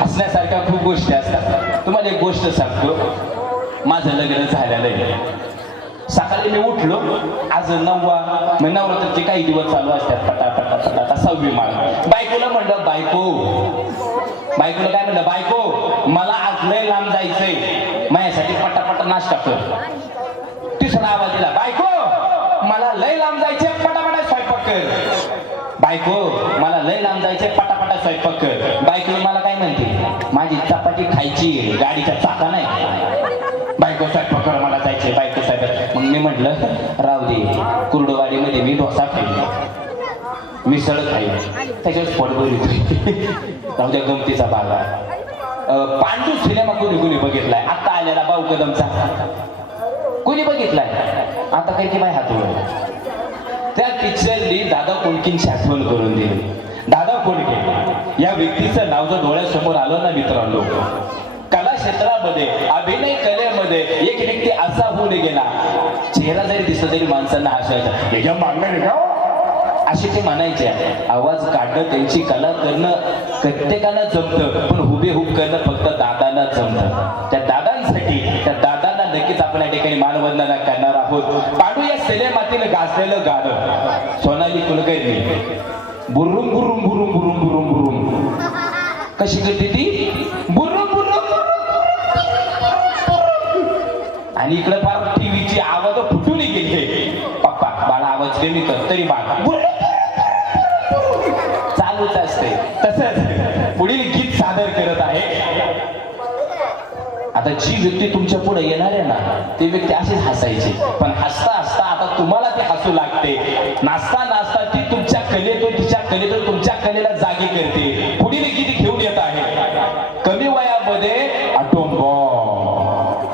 हसण्यासारख्या खूप गोष्टी असतात. तुम्हाला एक गोष्ट सांगतो. माझं लग्न झालेलं आहे. सकाळी मी उठलो. आज नववा म्हणजे मग नवरात्राचे काही दिवस चालू असतात. पटा पटा पटा पटा सव्वी माळ. बायकोला म्हणलं बायको. बायकोला काय म्हणलं बायको मला आज लय लांब जायचंय. माझ्यासाठी पटापटा नाश्ता कर. तिसरा आवाज दिला बायको मला लय लांब जायचंय. पटापटा स्वयंपाक कर. बायको मला लय लांब जायचे पटापटा स्वयंपाक कर. बायको मला काय म्हणते? माझी चपाती खायची गाडीचा चाका नाही. बायको स्वयंपाक कर मला जायचे बायको स्वयंपाक मग मी म्हटलं राहू दे कुर्डवाडीमध्ये मी डोसा खाईल मिसळ खाईल त्याच्यावर पोट भरली राहू द्या गमतीचा भाग अं, पांडू सिनेमा कोणी कोणी बघितलाय? आता आलेला भाऊ कदमचा. कोणी बघितलाय? आता काही की माय हात त्या पिक्चर दादा आठवण करून दिली. दादा कोणके या व्यक्तीचं नाव जर डोळ्यासमोर आलं ना मित्रांनो कला क्षेत्रामध्ये अभिनय कलेमध्ये एक व्यक्ती असा होऊन गेला. चेहरा जरी दिसला तरी माणसांना हसायचा याच्या मागणं असे हो? ते म्हणायचे आवाज काढणं त्यांची कला करणं प्रत्येकाला जमतं पण हुबेहूब करणं फक्त दादांना जमतं. त्या दादांसाठी त्या दादा नक्कीच आपण या ठिकाणी मानवंदना करणार आहोत. पाडू या सिनेमातील गाजलेलं गाणं. सोनाली कुलकर्णी. बुरुम बुरुम बुरुम बुरुम बुरुम बुरुम कशी करते ती? बुरुम बुरुम आणि इकडे फार टीव्हीची आवाज फुटून गेली पप्पा बाळा आवाज कमी कर तरी बाळा. चालूच असते तसंच पुढील गीत सादर करत आहे आता जी व्यक्ती तुमच्यापुढे येणार आहे ना ती व्यक्ती अशीच हसायची. पण हसता हसता आता तुम्हाला ती हसू लागते. नाचता नाचता ती तुमच्या कलेतून तिच्या कलेतून तुमच्या कलेला जागी करते. पुढील किती घेऊन येत आहे. कमी वयामध्ये अटोम बॉम्ब.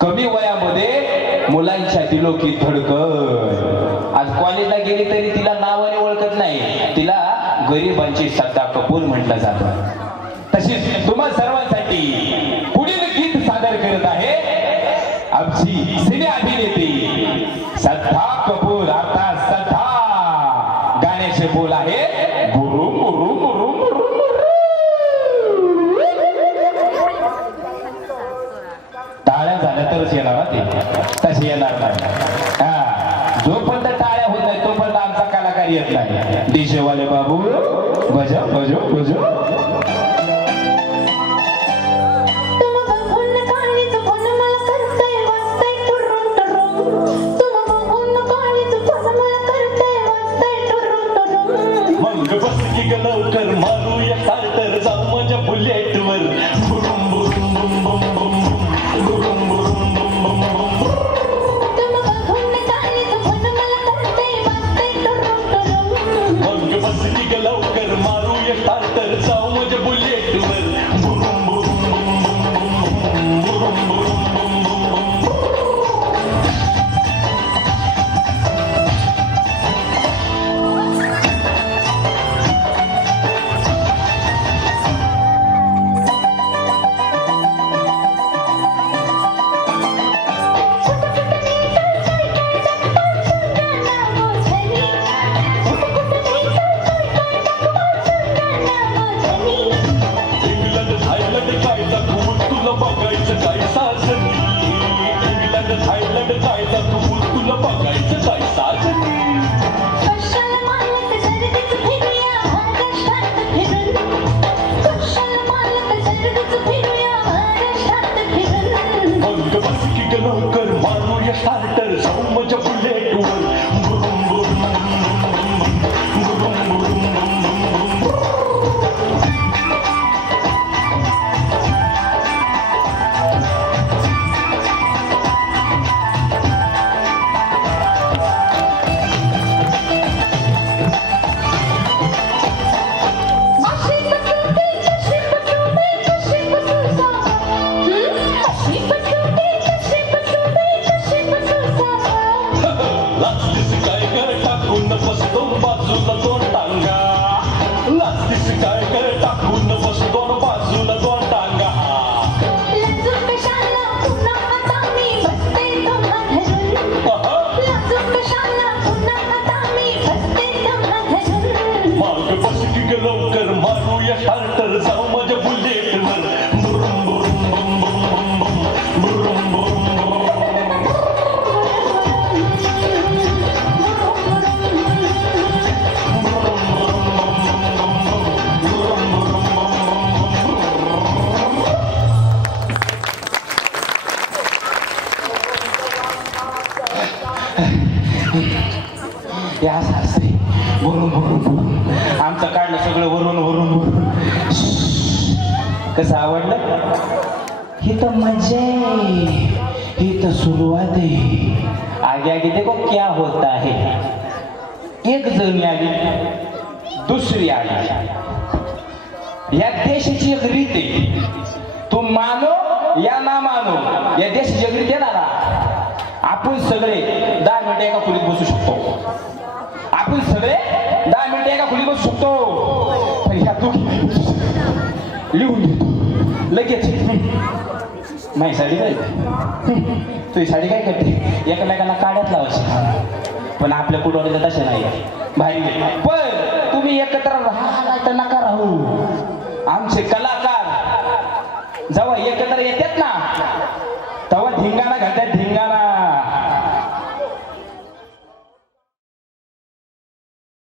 कमी वयामध्ये मुलांच्या दिलो की धडकन. आज कॉलेजला गेली तरी तिला नावाने ओळखत नाही. तिला गरिबांची श्रद्धा कपूर म्हटलं जातं. तशीच तुम्हा सर्वांसाठी पुढील गीत सादर करत आहे आमची सिने अभिनेत्री श्रद्धा कपूर. अर्थात श्रद्धा गाण्याचे बोल आहे. गुरु गुरु गुरु टाळ्या झाल्या तरच येणार ते. तसे येणार नाही. हा जोपर्यंत टाळ्या होत नाही तोपर्यंत आमचा कलाकार येत नाही. डीजे वाले बाबू बजो बजो बजो. लवकर मारू ये टार्टर चाव म्हणजे बुल बघायचं सायसा तू फुल बघायचं सायसाच काय कर टाकून फसतो बाजूला वरून भरून आमचं काढलं सगळं वरून वरून वरून. कसं आवडलं? ही तर मजा आहे. ही तर सुरुवात आहे. आगे आगे देखो क्या होता है. एक जणी आली दुसरी आली. या देशाची एक रीत आहे. तू मानो या ना मानो. या देशाची एक रीत आहे ना आपण सगळे दहा मिनिटं एका खोलीत बसू शकतो. आपण सगळे दहा मिनिटं एका खोलीत बसू शकतो पण ह्या दोघी लिहून घेतो. लगेच. नाही साडी काय तुझी साडी काय करते? एकमेकांना काढ्यात लावायची. पण आपल्या कुटुंबात तसे नाही. भारी पण तुम्ही एकत्र राहा नाही तर नका राहू. आमचे कलाकार जेव्हा एकत्र येतात ना